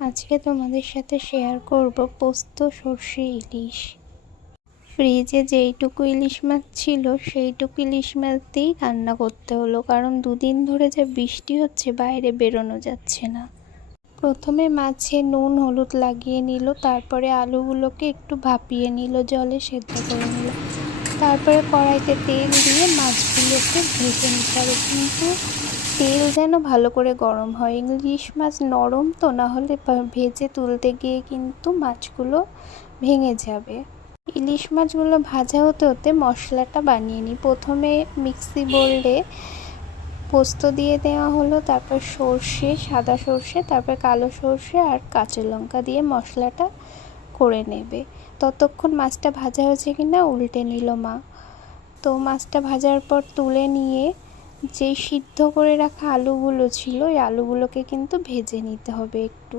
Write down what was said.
আজকে তোমাদের সাথে শেয়ার করব পোস্ত সর্ষে ইলিশ। ফ্রিজে যেইটুকু ইলিশ মাছ ছিল সেইটুকু ইলিশ মাছ দিয়েই রান্না করতে হলো, কারণ দুদিন ধরে যে বৃষ্টি হচ্ছে বাইরে বেরোনো যাচ্ছে না। প্রথমে মাছে নুন হলুদ লাগিয়ে নিল, তারপরে আলুগুলোকে একটু ভাপিয়ে নিল, জলে সেদ্ধ করে নিল, তারপরে কড়াইতে তেল দিয়ে মাছগুলোকে ভেজে নিতে হবে। কিন্তু তেল যেন ভালো করে গরম হয়, ইলিশ মাছ নরম তো, না হলে ভেজে তুলতে গিয়ে কিন্তু মাছগুলো ভেঙে যাবে। ইলিশ মাছগুলো ভাজা হতে হতে মশলাটা বানিয়ে নিই। প্রথমে মিক্সি বোলে পোস্ত দিয়ে দেওয়া হলো, তারপর সর্ষে, সাদা সর্ষে, তারপর কালো সর্ষে আর কাঁচা লঙ্কা দিয়ে মশলাটা করে নেবে। ততক্ষণ মাছটা ভাজা হয়েছে কিনা উল্টে নিল মা। তো মাছটা ভাজার পর তুলে নিয়ে যেই সিদ্ধ করে রাখা আলুগুলো ছিল ওই আলুগুলোকে কিন্তু ভেজে নিতে হবে একটু।